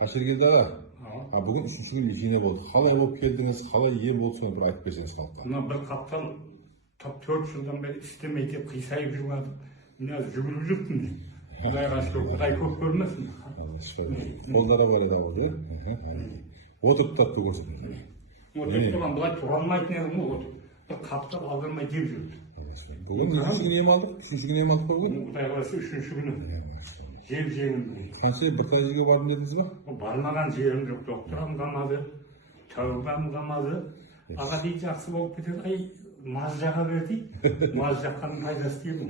Ашыргелді аға, бүгін 3-ші күн жине болды. Қалай болып келдіңіз, қалай ем болды, соны бір айтып берсеңіз халыққа. Мына бір қаптал 4 жылдан бері істемей деп қисайып жүрмедім. Мына жүгіріп жүрмін. Құдайға шүкір, Құдай көп көрмесін. Қолдары бар еді ғой, отырып тапты көрсетті. Отырып тұрған былай тұра алмайтын едім ғой, отырып. Бір қаптал алдырмай деп жүрді. Бүгін 2-ші күн ем алдық, 3-ші күн ем алдық қой бүгін. Құдайға шүкір 3-ші күні. Жем-жеңім. Қанша бір қай жерге бардым дедіңіз ба? Бармаған жерім жоқ, докторам қалмады, тәубам қалмады. Аға дейді, жақсы болып кетеді, ай, маз жаға бер дейді. Маз жаққанның пайдасы деймін.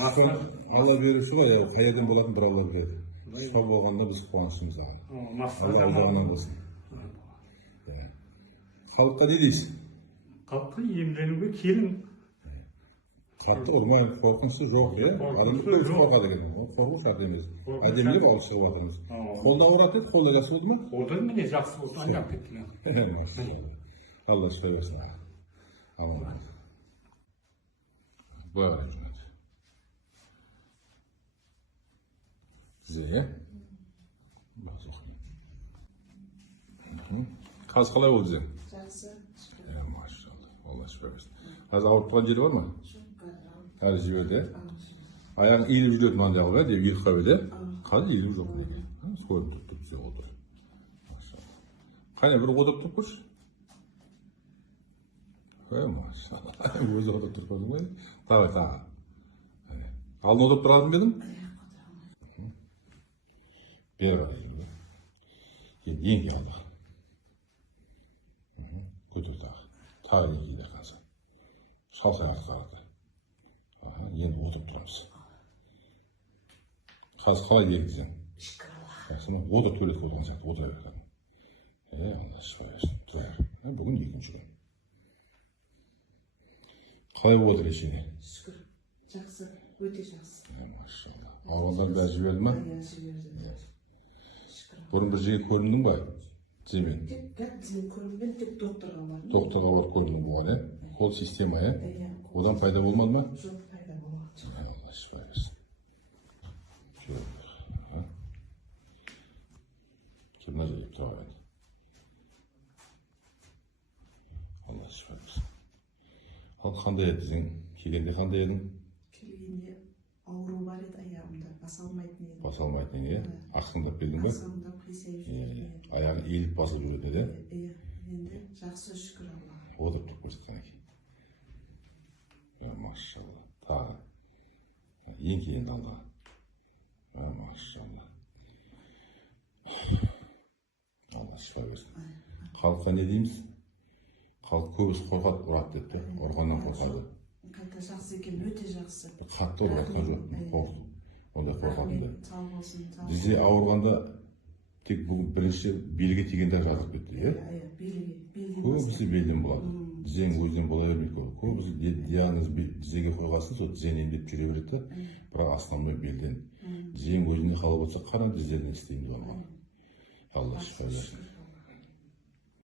Алла беруші ғой, қай жерден болатын бір Алла береді. Сол болғанда біз қуаныштымыз аға. Алла жағынан болсын. Халыққа не дейсіз? Халыққа емленуге келін. Қатты ұрмай, қорқынысы жоқ, адамды көз қорқады екен, қорқу шарт емес. Әдемілеп алып шығып жатырмыз. Қолда ауырады еді, қолда жақсы болды ма? Қолда міне жақсы болды, айнап кетті. Алла шүкір берсін. Былай қарай жүреді. Сізге, бас оқиын. Қазір қалай болды сен? Жақсы. Машалла, Алла шүкір берсін. Қазір ауырып тұрған жері бар ма? Әлі жіберді. Аяғың иіліп жүреді маңдағы ба, деп иіліп қабеді. Қазір иіліп жоқ неге. Сойып тұрып түзе отыр. Қане бір отырып тұрып көрші. Машалла. Өзі отырып тұрып көрдің бе? Тағы. Алдын отырып тұрадың бедім? Бері қарай жүрді. Енді еңге алды. Көтір тағы. Тағы еңгейді қанса. Шалса ақтағады. Енді отырып тұрамыз. Қазір қалай дегенді сен? Шүкір Алла. Отырып төлетіп отырған сияқты, отыра берді. Алла шүкір берсін. Бүгін 2-ші күн. Қалай болды решение? Шүкір. Жақсы, өте жақсы. Машалла. Ауылдар бәрі жіберді ма? Жіберді. Бұрын бір жерге көріндің ба? Тіземен. Тек көрінген, тек докторға бардым. Доқторға барып көріндің бұған, Ол система, Одан пайда болмады ма? Жоқ, пайда болмады. Алла шүкір берсін. Кімна жайып тұра берді. Алла шүкір берсін. Ал қандай едіңіз? Келгенде қандай едің? Келгенде ауру бар еді аяғымда, баса алмайтын едім. Баса алмайтын едің, ақсыңдап келдің ба? Ақсыңдап қисайып жүрдім. Аяғын иіліп басып жүреді, Енді жақсы, шүкір Алла. Отырып тұрып көрсеткен екен. Машалла. Тағы. Ең кейінді алда. Машалла. Алла шипа берсін. Халыққа не дейміз? Халық көбісі қорқады, ұрады деді, ұрғаннан қорқады. Қайта жақсы екен, өте жақсы. Қатты ұрғатқан жоқ, ондай қорқатынды. Сау болсын, сау болсын. Бізде ауырғанда тек бүгін бірінші белге тигендер жазылып кетті, Көбісі белден болады. Тізең өзінен бола бермейді. Көбісі диагноз тізеге қойғасын, сол тізені емдеп жүре береді, бірақ основной белден. Тізең өзіне қалып отырса, қара тізеріне істейміз оған. Алла шипа берсін.